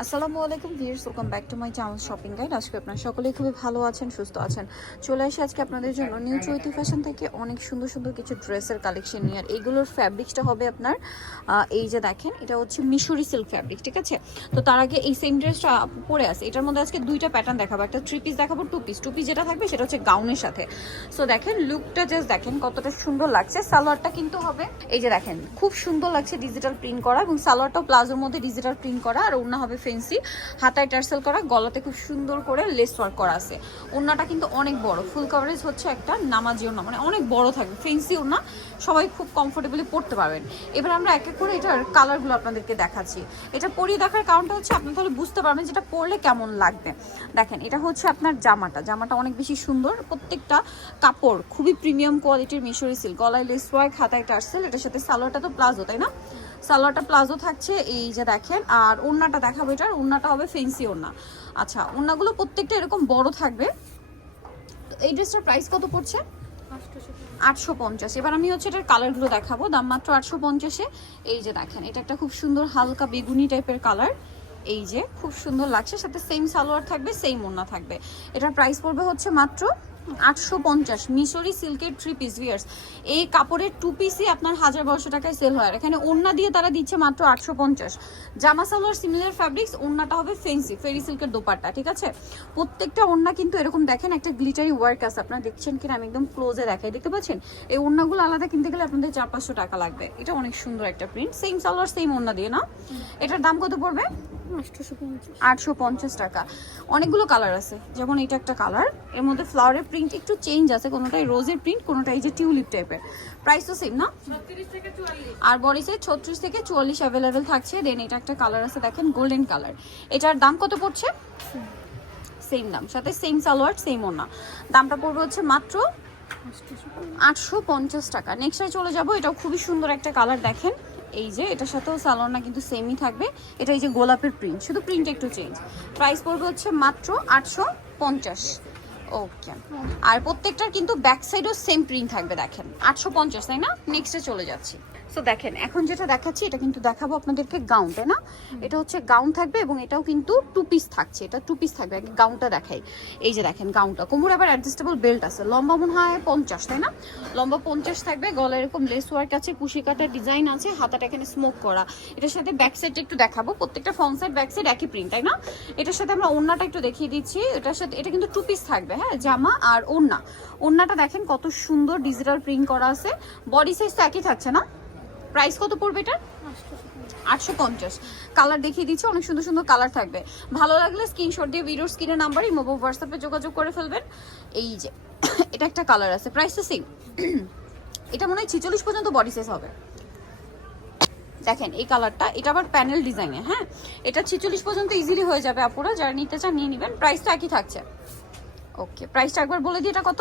আসসালামু আলাইকুম viewers, welcome back to my channel shopping guide. আজকে আপনারা সকলেই খুবই ভালো আছেন, সুস্থ আছেন। চলে আসি আজকে আপনাদের জন্য নিউ চৈতি ফ্যাশন থেকে অনেক সুন্দর সুন্দর কিছু ড্রেসের কালেকশন নিয়ে। আর এইগুলোর ফ্যাব্রিক্সটা হবে আপনার এই যে দেখেন, এটা হচ্ছে মিশরি সিল্ক ফ্যাব্রিক, ঠিক আছে? তো তার আগে এই সেম ড্রেসটা পরে আছে এটার মধ্যে আজকে দুইটা প্যাটার্ন দেখাবো। একটা থ্রি পিস দেখাবো টু পিস টু পিস যেটা থাকবে সেটা হচ্ছে গাউনের সাথে। সো দেখেন লুকটা জাস্ট দেখেন কতটা সুন্দর লাগছে। সালোয়ারটা কিন্তু হবে, এই যে দেখেন, খুব সুন্দর লাগছে ডিজিটাল প্রিন্ট করা এবং সালোয়ারটাও প্লাজোর মধ্যে ডিজিটাল প্রিন্ট করা। আর ওড়না হবে ফেন্সি, হাতায় টার্সেল করা, গলাতে খুব সুন্দর করে লেস ওয়ার্ক করা আছে। ওড়নাটা কিন্তু অনেক বড় ফুল কভারেজ হচ্ছে একটা নামাজি ওনা মানে অনেক বড় থাকবে, ফেন্সি ওড়না, সবাই খুব কমফোর্টেবলি পড়তে পারবেন। এবার আমরা এক এক করে এটার কালারগুলো আপনাদেরকে দেখাচ্ছি। এটা পরিয়ে দেখার কারণটা হচ্ছে, আপনি তাহলে বুঝতে পারবেন যেটা পরলে কেমন লাগবে। দেখেন, এটা হচ্ছে আপনার জামাটা জামাটা অনেক বেশি সুন্দর, প্রত্যেকটা কাপড় খুবই প্রিমিয়াম কোয়ালিটির মিশরি সিল্ক গলায় লেস ওয়ার্ক হাতায় টার্সেল, এটার সাথে সালোয়ারটা তো প্লাজো, তাই না? সালোয়ারটা প্লাজো থাকছে, এই যে দেখেন, আর ওড়নাটা দেখাবো এটার, ওড়নাটা হবে ফেন্সি ওড়না। আচ্ছা ওড়নাগুলো প্রত্যেকটা এরকম বড় থাকবে। এই ড্রেসটার প্রাইস কত পড়ছে? আটশো পঞ্চাশ। এবার আমি হচ্ছে এটার কালারগুলো দেখাবো। দাম মাত্র আটশো পঞ্চাশে। এই যে দেখেন, এটা একটা খুব সুন্দর হালকা বেগুনি টাইপের কালার এই যে, খুব সুন্দর লাগছে। সাথে সেম সালোয়ার থাকবে সেম ওড়না থাকবে। এটার প্রাইস পড়বে হচ্ছে মাত্র আটশো পঞ্চাশ মিশরি সিল্কের থ্রি পিস ভিয়ার্স এই কাপড়ের টু পিসই আপনার হাজার বারোশো টাকায় সেল হয়। আর এখানে ওড়না দিয়ে তারা দিচ্ছে মাত্র আটশো পঞ্চাশ। জামা সালোয়ার সিমিলার ফ্যাব্রিক্স ওড়নাটা হবে ফেন্সি ফেরি সিল্কের দোপাট্টা ঠিক আছে? প্রত্যেকটা ওড়না কিন্তু এরকম দেখেন একটা গ্লিটারি ওয়ার্ক আছে। আপনারা দেখছেন কিনা? আমি একদম ক্লোজে দেখাই দেখতে পাচ্ছেন? এই ওড়নাগুলো আলাদা কিনতে গেলে আপনাদের চার পাঁচশো টাকা লাগবে। এটা অনেক সুন্দর একটা প্রিন্ট সেম সালোয়ার সেম ওড়না দিয়ে না? এটার দাম কত পড়বে? আটশো পঞ্চাশ। টাকা। অনেকগুলো কালার আছে। যেমন এটা একটা কালারের মধ্যে ফ্লাওয়ারের প্রিন্ট একটু চেঞ্জ আছে। কোনোটাই রোজের প্রিন্ট কোনোটা এই যে টিউলিপ টাইপের প্রাইস তো সেম না? আর বডি সাইজ ছত্রিশ থেকে চুয়াল্লিশ অ্যাভেলেবেল থাকছে। দেন এটা একটা কালার আছে দেখেন গোল্ডেন কালার এটার দাম কত পড়ছে? সেম দাম। সাথে সেম সালোয়ার সেম ওনা দামটা পড়বে হচ্ছে মাত্র আটশো পঞ্চাশ টাকা। নেক্সটে চলে যাব, এটাও খুবই সুন্দর একটা কালার দেখেন। এই যে, এটার সাথেও সালোয়ারটা কিন্তু সেমই থাকবে। এটা এই যে গোলাপের প্রিন্ট শুধু প্রিন্ট একটু চেঞ্জ প্রাইস পড়বে হচ্ছে মাত্র আটশো পঞ্চাশ। ওকে আর প্রত্যেকটার কিন্তু ব্যাক সাইডও সেম প্রিন্ট থাকবে, দেখেন। আটশো পঞ্চাশ, তাই না? নেক্সটে চলে যাচ্ছি। সো দেখেন এখন যেটা দেখাচ্ছি এটা কিন্তু দেখাবো আপনাদেরকে গাউন তাই না? এটা হচ্ছে গাউন থাকবে এবং এটাও কিন্তু টু পিস থাকছে। এটা টু পিস থাকবে আগে গাউনটা দেখাই। এই যে দেখেন গাউনটা কোমর আবার অ্যাডজাস্টেবল বেল্ট আছে। লম্বা মনে হয় পঞ্চাশ তাই না? লম্বা পঞ্চাশ থাকবে গলায় এরকম লেস ওয়ার্ক আছে কুশি কাটার ডিজাইন আছে হাতাটা এখানে স্মোক করা। এটার সাথে ব্যাক সাইডটা একটু দেখাবো। প্রত্যেকটা ফ্রন্ট সাইড ব্যাক সাইড একই প্রিন্ট তাই না? এটার সাথে আমরা ওড়নাটা একটু দেখিয়ে দিচ্ছি। এটার সাথে এটা কিন্তু টু পিস থাকবে হ্যাঁ? জামা আর ওড়না। ওড়নাটা দেখেন কত সুন্দর ডিজিটাল প্রিন্ট করা আছে। বডি সাইজ তো একই থাকছে না? প্রাইস কত পড়বে এটা আটশো পঞ্চাশ। কালার দেখিয়ে দিচ্ছি, অনেক সুন্দর সুন্দর কালার থাকবে। ভালো লাগলে স্ক্রিনশট দিয়ে ভিডিওর স্ক্রিনের নাম্বার এই মোবাইল হোয়াটসঅ্যাপে যোগাযোগ করে ফেলবেন। এই যে, এটা একটা কালার আছে প্রাইস তো সেম এটা মনে হয় ছিচল্লিশ পর্যন্ত বডি সাইজ হবে। দেখেন, এই কালারটা এটা আবার প্যানেল ডিজাইনে হ্যাঁ? এটা ছিচল্লিশ পর্যন্ত ইজিলি হয়ে যাবে আপুরা, যারা নিতে চান নিয়ে নেবেন। প্রাইস তো একই থাকছে। ওকে প্রাইসটা একবার বলে দিই এটা কত?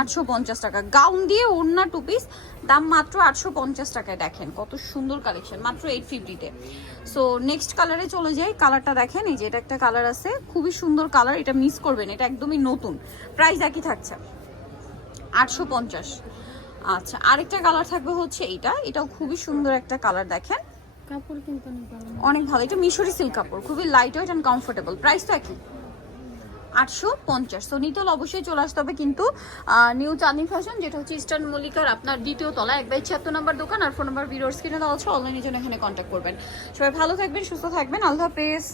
আটশো পঞ্চাশ টাকা। গাউন দিয়ে ওড়না টু পিস দাম মাত্র আটশো পঞ্চাশ টাকায় দেখেন কত সুন্দর কালেকশন মাত্র এইট ফিফটিতে সো নেক্সট কালারে চলে যাই কালারটা দেখেন এই যে এটা একটা কালার আছে খুবই সুন্দর কালার এটা মিস করবেন এটা একদমই নতুন। প্রাইস একই থাকছে আটশো পঞ্চাশ। আচ্ছা আরেকটা কালার থাকবে হচ্ছে এইটা এটাও খুবই সুন্দর একটা কালার দেখেন। কাপড় কিন্তু অনেক ভালো। অনেক ভালো এটা মিশরি সিল্ক কাপড় খুবই light weight and comfortable price তো একই। আটশো পঞ্চাশ। তো নিতল অবশ্যই চলে আসতে হবে কিন্তু নিউ চাঁদনি ফ্যাশন যেটা হচ্ছে ইস্টার্ন মল্লিকার আপনার দ্বিতীয় তলা এক বাই ছিয়াত্তর নম্বর দোকান আর ফোন নাম্বার ভিডিওর স্ক্রিনে দেওয়া আছে অনলাইনের জন্য এখানে কন্ট্যাক্ট করবেন। সবাই ভালো থাকবেন, সুস্থ থাকবেন। আল্লাহ হাফেজ।